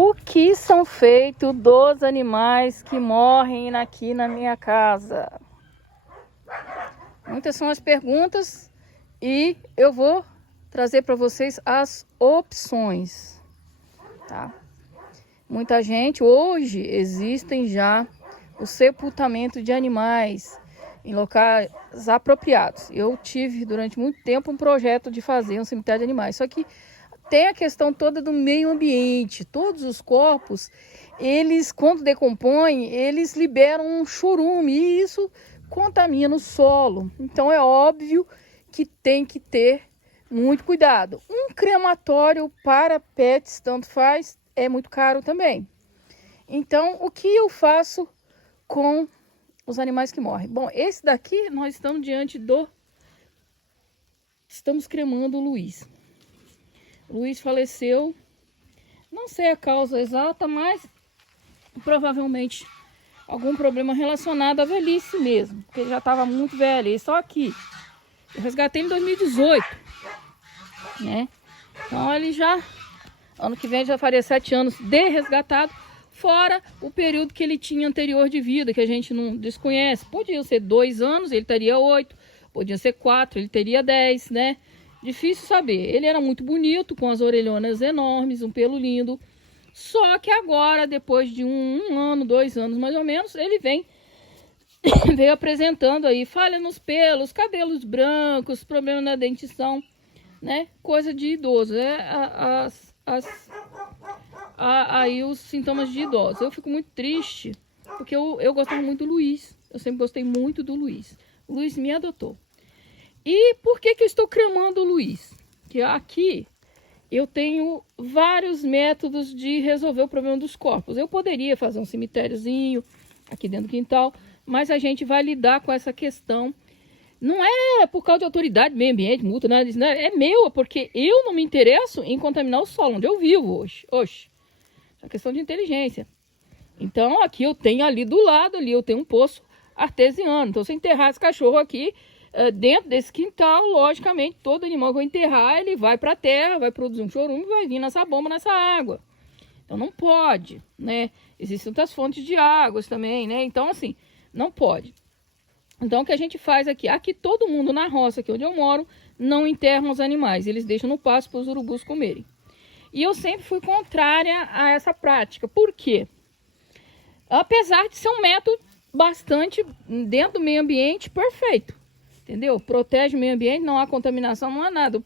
O que são feitos dos animais que morrem aqui na minha casa? Muitas são as perguntas e eu vou trazer para vocês as opções, tá? Muita gente, hoje existem já o sepultamento de animais em locais apropriados. Eu tive durante muito tempo um projeto de fazer um cemitério de animais, só que tem a questão toda do meio ambiente. Todos os corpos, eles quando decompõem, eles liberam um chorume e isso contamina o solo. Então é óbvio que tem que ter muito cuidado. Um crematório para pets, tanto faz, é muito caro também. Então, o que eu faço com os animais que morrem? Bom, esse daqui nós estamos diante do... Estamos cremando o Luiz. Luiz faleceu, não sei a causa exata, mas provavelmente algum problema relacionado à velhice mesmo, porque ele já estava muito velho. E só aqui, eu resgatei em 2018, né? Então ele já, ano que vem já faria 7 anos de resgatado, fora o período que ele tinha anterior de vida, que a gente não desconhece. Podia ser 2 anos, ele teria 8, podia ser 4, ele teria 10, né? Difícil saber. Ele era muito bonito, com as orelhonas enormes, um pelo lindo. Só que agora, depois de um ano, 2 anos mais ou menos, ele veio apresentando aí falha nos pelos, cabelos brancos, problema na dentição, né? Coisa de idoso. Aí os sintomas de idoso. Eu fico muito triste, porque eu gostava muito do Luiz. Eu sempre gostei muito do Luiz. O Luiz me adotou. E por que eu estou cremando o Luiz? Que aqui eu tenho vários métodos de resolver o problema dos corpos. Eu poderia fazer um cemitériozinho aqui dentro do quintal, mas a gente vai lidar com essa questão. Não é por causa de autoridade, meio ambiente, multa, nada disso, né? É meu, porque eu não me interesso em contaminar o solo onde eu vivo hoje. É uma questão de inteligência. Então aqui eu tenho ali do lado, ali eu tenho um poço artesiano. Então se eu enterrar esse cachorro aqui, dentro desse quintal, logicamente, todo animal que eu enterrar, ele vai para a terra, vai produzir um chorume, vai vir nessa bomba, nessa água. Então não pode, né? Existem outras fontes de águas também, né? Então assim, não pode. Então o que a gente faz aqui? Aqui todo mundo na roça, aqui onde eu moro, não enterram os animais. Eles deixam no pasto para os urubus comerem. E eu sempre fui contrária a essa prática. Por quê? Apesar de ser um método bastante, dentro do meio ambiente, perfeito. Entendeu? Protege o meio ambiente, não há contaminação, não há nada. O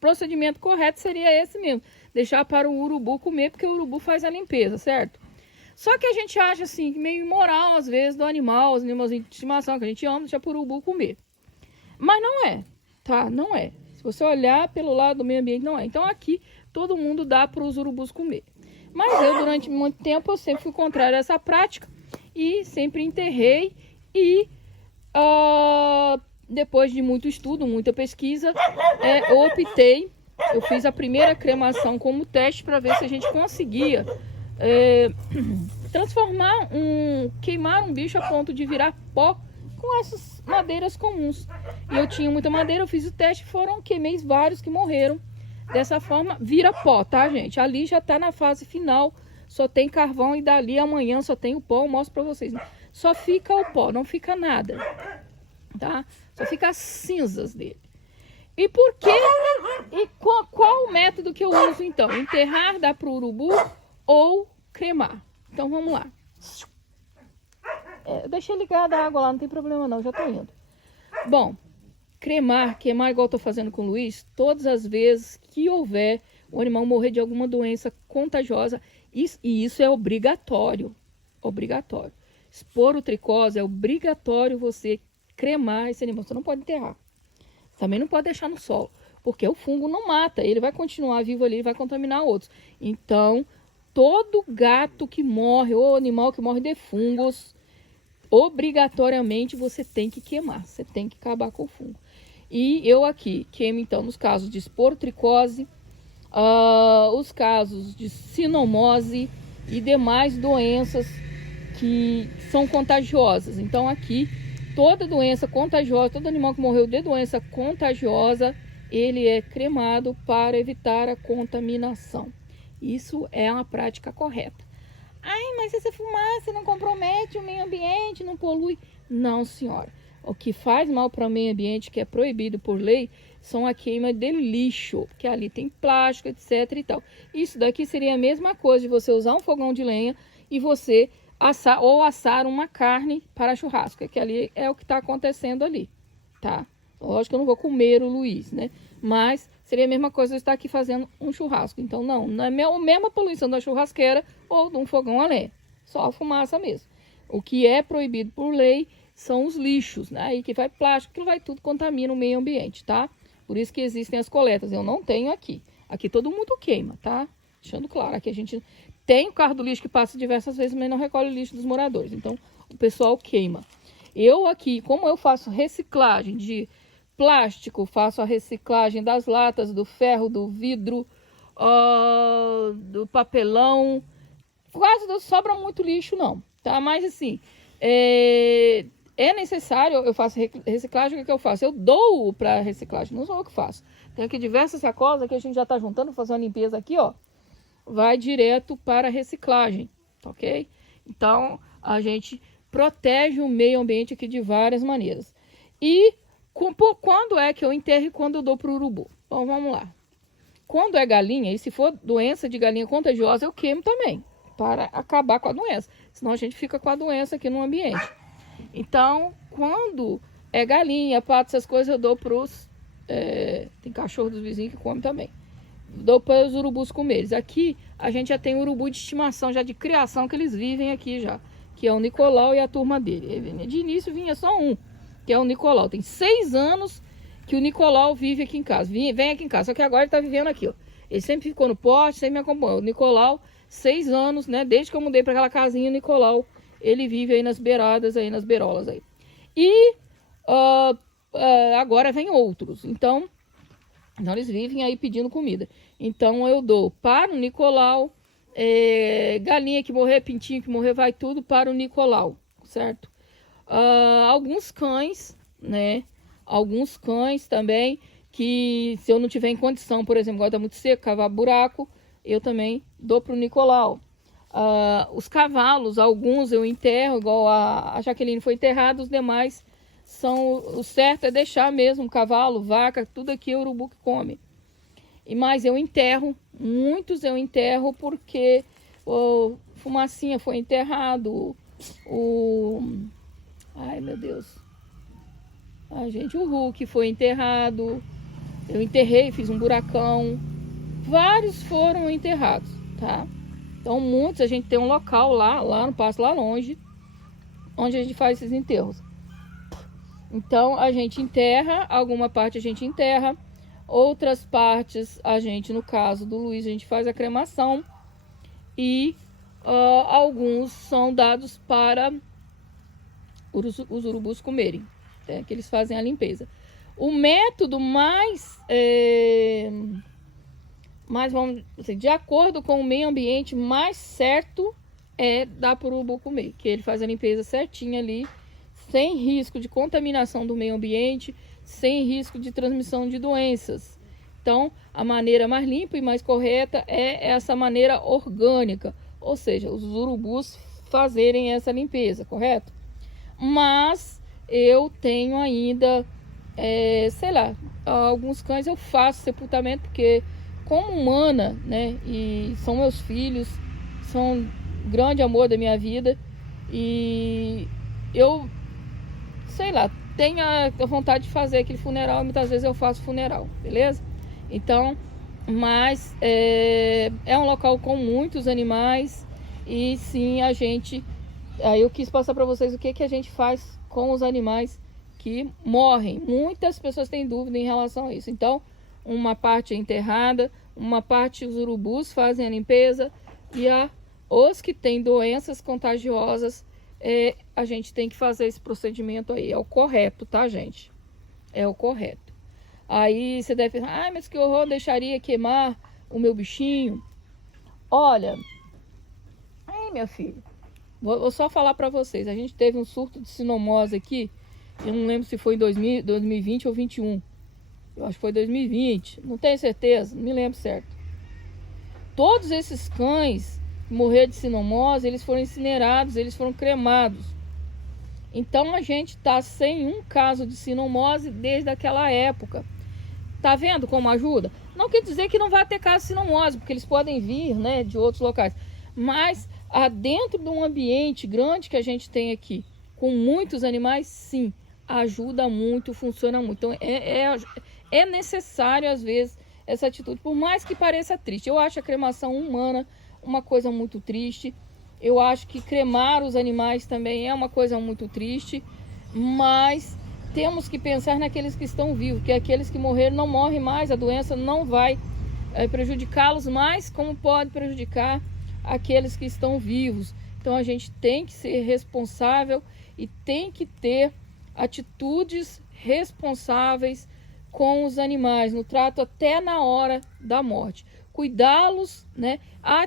procedimento correto seria esse mesmo. Deixar para o urubu comer, porque o urubu faz a limpeza, certo? Só que a gente acha assim, meio imoral às vezes do animal, os animais de estimação que a gente ama, deixar para o urubu comer. Mas não é, tá? Não é. Se você olhar pelo lado do meio ambiente, não é. Então aqui todo mundo dá para os urubus comer. Mas eu, durante muito tempo, eu sempre fui contrária a essa prática e sempre enterrei e... depois de muito estudo, muita pesquisa, eu fiz a primeira cremação como teste para ver se a gente conseguia queimar um bicho a ponto de virar pó com essas madeiras comuns. E eu tinha muita madeira, eu fiz o teste, queimei vários que morreram. Dessa forma, vira pó, tá, gente? Ali já tá na fase final, só tem carvão e dali amanhã só tem o pó, eu mostro para vocês. Só fica o pó, não fica nada, tá? Só fica as cinzas dele. E por quê? E qual o método que eu uso então? Enterrar, dar pro urubu ou cremar? Então vamos lá. Eu deixei ligada a água lá, não tem problema não, já tô indo. Bom, queimar igual eu tô fazendo com o Luiz, todas as vezes que houver o animal morrer de alguma doença contagiosa, e isso é obrigatório. Obrigatório. Esporotricose é obrigatório você cremar esse animal, você não pode enterrar. Também não pode deixar no solo, porque o fungo não mata, ele vai continuar vivo ali, ele vai contaminar outros. Então, todo gato que morre, ou animal que morre de fungos, obrigatoriamente você tem que queimar, você tem que acabar com o fungo. E eu aqui queimo então nos casos de esporotricose, os casos de sinomose e demais doenças que são contagiosas. Então aqui toda doença contagiosa, todo animal que morreu de doença contagiosa, ele é cremado para evitar a contaminação. Isso é uma prática correta. Ai, mas essa fumaça não compromete o meio ambiente, não polui? Não, senhora. O que faz mal para o meio ambiente, que é proibido por lei, são a queima de lixo, porque ali tem plástico, etc e tal. Isso daqui seria a mesma coisa de você usar um fogão de lenha e você assar uma carne para churrasco, que ali é o que está acontecendo ali, tá? Lógico que eu não vou comer o Luiz, né? Mas seria a mesma coisa eu estar aqui fazendo um churrasco. Então, não é a mesma poluição da churrasqueira ou de um fogão a lenha, só a fumaça mesmo. O que é proibido por lei são os lixos, né? Aí que vai plástico, que vai tudo, contamina o meio ambiente, tá? Por isso que existem as coletas. Eu não tenho aqui. Aqui todo mundo queima, tá? Deixando claro, aqui a gente tem o carro do lixo que passa diversas vezes, mas não recolhe o lixo dos moradores. Então, o pessoal queima. Eu aqui, como eu faço reciclagem de plástico, faço a reciclagem das latas, do ferro, do vidro, do papelão, quase não sobra muito lixo não, tá? Mas assim, é necessário, eu faço reciclagem, o que eu faço? Eu dou para reciclagem, não sou eu que faço. Tem aqui diversas sacolas que a gente já está juntando, fazer uma limpeza aqui, ó. Vai direto para a reciclagem, ok? Então, a gente protege o meio ambiente aqui de várias maneiras. E quando é que eu enterro e quando eu dou para o urubu? Bom, vamos lá. Quando é galinha, e se for doença de galinha contagiosa, eu queimo também, para acabar com a doença. Senão a gente fica com a doença aqui no ambiente. Então, quando é galinha, pato, essas coisas, eu dou para os... tem cachorro dos vizinhos que come também. Dou para os urubus comerem. Aqui, a gente já tem urubu de estimação, já de criação, que eles vivem aqui já. Que é o Nicolau e a turma dele. De início vinha só um, que é o Nicolau. Tem 6 anos que o Nicolau vive aqui em casa. Vem aqui em casa, só que agora ele tá vivendo aqui, ó. Ele sempre ficou no poste, sempre me acompanhou. O Nicolau, 6 anos, né? Desde que eu mudei para aquela casinha, o Nicolau, ele vive aí nas beiradas, aí nas beirolas aí. E agora vem outros. Então, eles vivem aí pedindo comida. Então, eu dou para o Nicolau, galinha que morrer, pintinho que morrer, vai tudo para o Nicolau, certo? Alguns cães, né? Alguns cães também, que se eu não tiver em condição, por exemplo, agora tá muito seco, cavar buraco, eu também dou para o Nicolau. Os cavalos, alguns eu enterro, igual a Jaqueline foi enterrada, os demais o certo é deixar mesmo, cavalo, vaca, tudo aqui é urubu que come. Mas eu enterro, muitos eu enterro porque o Fumacinha foi enterrado, ai meu Deus, o Hulk foi enterrado, eu enterrei, fiz um buracão, vários foram enterrados, tá? Então muitos, a gente tem um local lá no pasto, lá longe, onde a gente faz esses enterros. Então a gente enterra, alguma parte a gente enterra, outras partes a gente, no caso do Luiz, a gente faz a cremação e alguns são dados para os urubus comerem, que eles fazem a limpeza. O método mais vamos dizer, de acordo com o meio ambiente, mais certo é dar para o urubu comer, que ele faz a limpeza certinha ali, sem risco de contaminação do meio ambiente, sem risco de transmissão de doenças. Então, a maneira mais limpa e mais correta é essa maneira orgânica, ou seja, os urubus fazerem essa limpeza, correto? Mas eu tenho ainda, alguns cães eu faço sepultamento, porque como humana, né, e são meus filhos, são um grande amor da minha vida, e eu tenho a vontade de fazer aquele funeral, e muitas vezes eu faço funeral, beleza? Então, mas é um local com muitos animais, e sim, aí eu quis passar para vocês o que a gente faz com os animais que morrem. Muitas pessoas têm dúvida em relação a isso. Então, uma parte é enterrada, uma parte os urubus fazem a limpeza, e os que têm doenças contagiosas, a gente tem que fazer esse procedimento aí. É o correto, tá, gente? É o correto. Aí você deve pensar, mas que horror, deixaria queimar o meu bichinho? Olha, minha filha, vou só falar para vocês. A gente teve um surto de sinomose aqui, eu não lembro se foi em 2020 ou 2021. Eu acho que foi 2020, não tenho certeza, não me lembro certo. todos esses cães que morreram de sinomose, eles foram incinerados, eles foram cremados. Então a gente está sem um caso de sinomose desde aquela época. Tá vendo como ajuda? Não quer dizer que não vai ter caso de sinomose, porque eles podem vir, né, de outros locais. Mas dentro de um ambiente grande que a gente tem aqui, com muitos animais, sim, ajuda muito, funciona muito. Então é necessário, às vezes, essa atitude, por mais que pareça triste. Eu acho a cremação humana uma coisa muito triste. Eu acho que cremar os animais também é uma coisa muito triste, mas temos que pensar naqueles que estão vivos, porque aqueles que morreram não morrem mais, a doença não vai prejudicá-los mais, como pode prejudicar aqueles que estão vivos. Então a gente tem que ser responsável e tem que ter atitudes responsáveis com os animais, no trato até na hora da morte. Cuidá-los, né?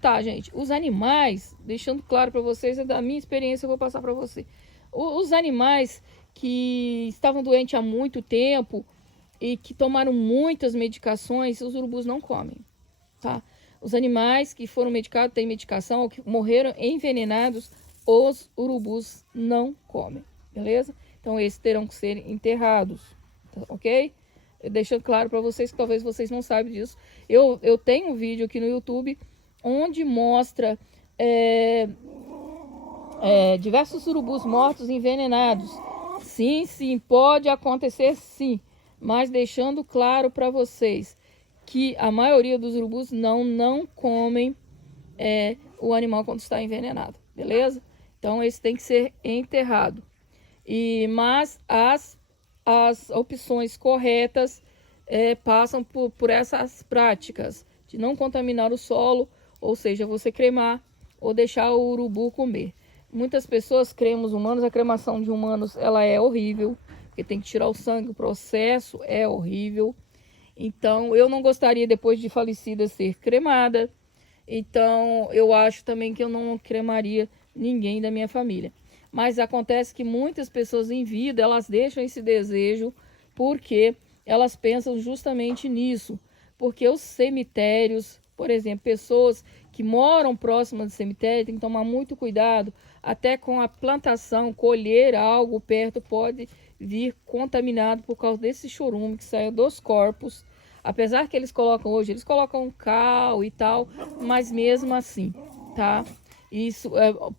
Tá, gente, os animais, deixando claro para vocês, é da minha experiência, eu vou passar para você. Os animais que estavam doentes há muito tempo e que tomaram muitas medicações, os urubus não comem, tá? Os animais que foram medicados, têm medicação, ou que morreram envenenados, os urubus não comem, beleza? Então esses terão que ser enterrados, tá, ok? Deixando claro para vocês que talvez vocês não saibam disso. Eu tenho um vídeo aqui no YouTube onde mostra diversos urubus mortos envenenados. Sim, sim, pode acontecer sim, mas deixando claro para vocês que a maioria dos urubus não comem o animal quando está envenenado, beleza? Então esse tem que ser enterrado. Mas as opções corretas passam por essas práticas de não contaminar o solo, ou seja, você cremar ou deixar o urubu comer. Muitas pessoas cremam os humanos, a cremação de humanos ela é horrível, porque tem que tirar o sangue, o processo é horrível. Então eu não gostaria depois de falecida ser cremada, então eu acho também que eu não cremaria ninguém da minha família. Mas acontece que muitas pessoas em vida, elas deixam esse desejo porque elas pensam justamente nisso. Porque os cemitérios, por exemplo, pessoas que moram próximas do cemitério, tem que tomar muito cuidado. Até com a plantação, colher algo perto pode vir contaminado por causa desse chorume que saiu dos corpos. Apesar que eles colocam hoje, eles colocam cal e tal, mas mesmo assim, tá? Isso,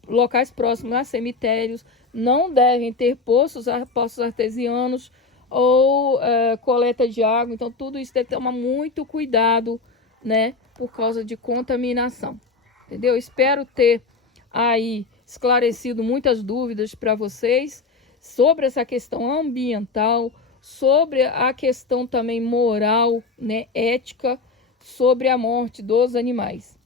locais próximos a cemitérios não devem ter poços artesianos ou coleta de água. Então tudo isso tem que tomar muito cuidado, né, por causa de contaminação, entendeu? Espero ter aí esclarecido muitas dúvidas para vocês sobre essa questão ambiental, sobre a questão também moral, né, ética, sobre a morte dos animais,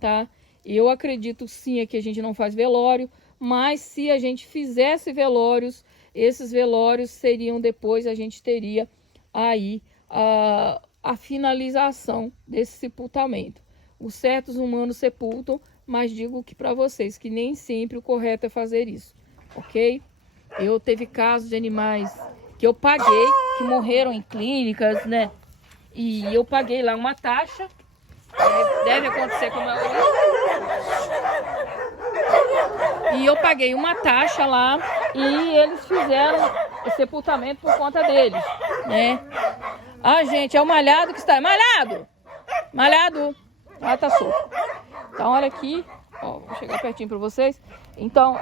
tá? Eu acredito sim que a gente não faz velório, mas se a gente fizesse velórios, esses velórios seriam depois, a gente teria aí a finalização desse sepultamento. Os certos humanos sepultam, mas digo que para vocês que nem sempre o correto é fazer isso, ok? Eu teve casos de animais que eu paguei, que morreram em clínicas, né? E eu paguei lá uma taxa. Deve acontecer com a maioria. E eu paguei uma taxa lá e eles fizeram o sepultamento por conta deles, né? Gente, é o Malhado que está... Malhado! Malhado! Tá solto. Então, olha aqui. Ó, vou chegar pertinho para vocês. Então,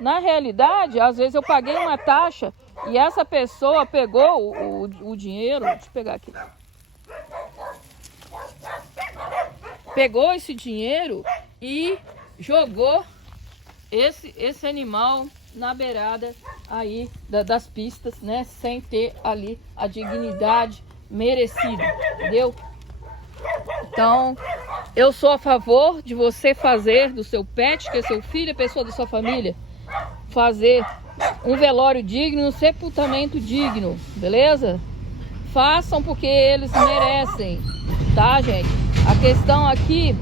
na realidade, às vezes eu paguei uma taxa e essa pessoa pegou o dinheiro... Deixa eu pegar aqui. Pegou esse dinheiro e jogou esse animal na beirada aí das pistas, né? Sem ter ali a dignidade merecida, entendeu? Então, eu sou a favor de você fazer do seu pet, que é seu filho, a pessoa da sua família, fazer um velório digno, um sepultamento digno, beleza? Façam porque eles merecem, tá, gente? A questão aqui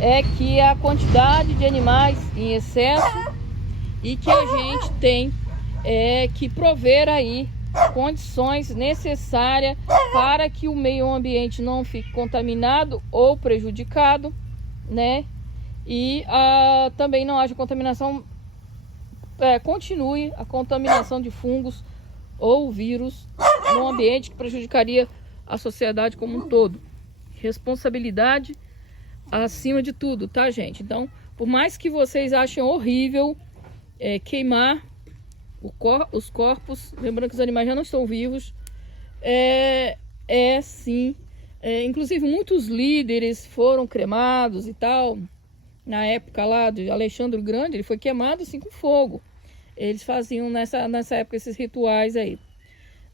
é que a quantidade de animais em excesso e que a gente tem que prover aí condições necessárias para que o meio ambiente não fique contaminado ou prejudicado, né? E também não haja contaminação, continue a contaminação de fungos ou vírus no ambiente que prejudicaria a sociedade como um todo. Responsabilidade acima de tudo, tá, gente? Então, por mais que vocês achem horrível queimar os corpos, lembrando que os animais já não estão vivos, sim. Inclusive, muitos líderes foram cremados e tal. Na época lá de Alexandre o Grande, ele foi queimado assim com fogo. Eles faziam nessa época esses rituais aí,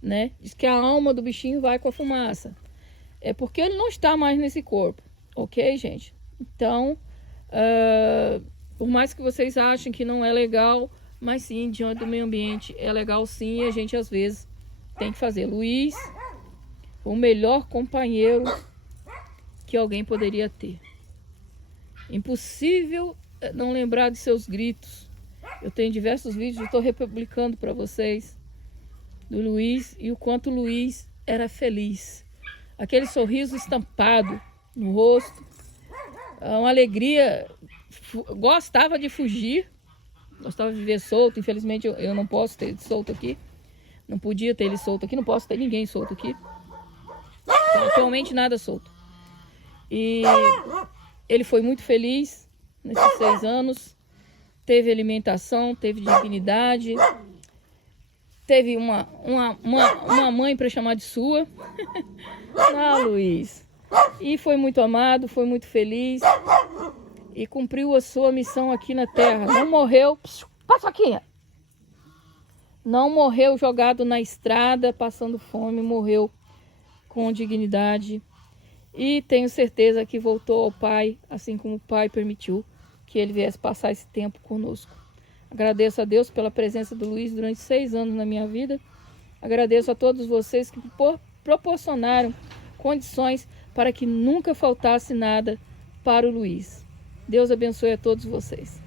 né? Diz que a alma do bichinho vai com a fumaça. É porque ele não está mais nesse corpo, ok, gente? Então, por mais que vocês achem que não é legal, mas sim, diante do meio ambiente, é legal sim, e a gente às vezes tem que fazer. Luiz, o melhor companheiro que alguém poderia ter. Impossível não lembrar de seus gritos. Eu tenho diversos vídeos, eu estou republicando para vocês, do Luiz, e o quanto o Luiz era feliz. Aquele sorriso estampado no rosto, uma alegria, gostava de fugir, gostava de viver solto. Infelizmente eu não posso ter ele solto aqui, não podia ter ele solto aqui, não posso ter ninguém solto aqui, atualmente nada solto. E ele foi muito feliz nesses 6 anos, teve alimentação, teve dignidade, teve uma mãe para chamar de sua. Luiz. E foi muito amado, foi muito feliz e cumpriu a sua missão aqui na Terra. Não morreu, paçoquinha! Não morreu jogado na estrada, passando fome, morreu com dignidade. E tenho certeza que voltou ao Pai, assim como o Pai permitiu que ele viesse passar esse tempo conosco. Agradeço a Deus pela presença do Luiz durante 6 anos na minha vida. Agradeço a todos vocês que proporcionaram condições para que nunca faltasse nada para o Luiz. Deus abençoe a todos vocês.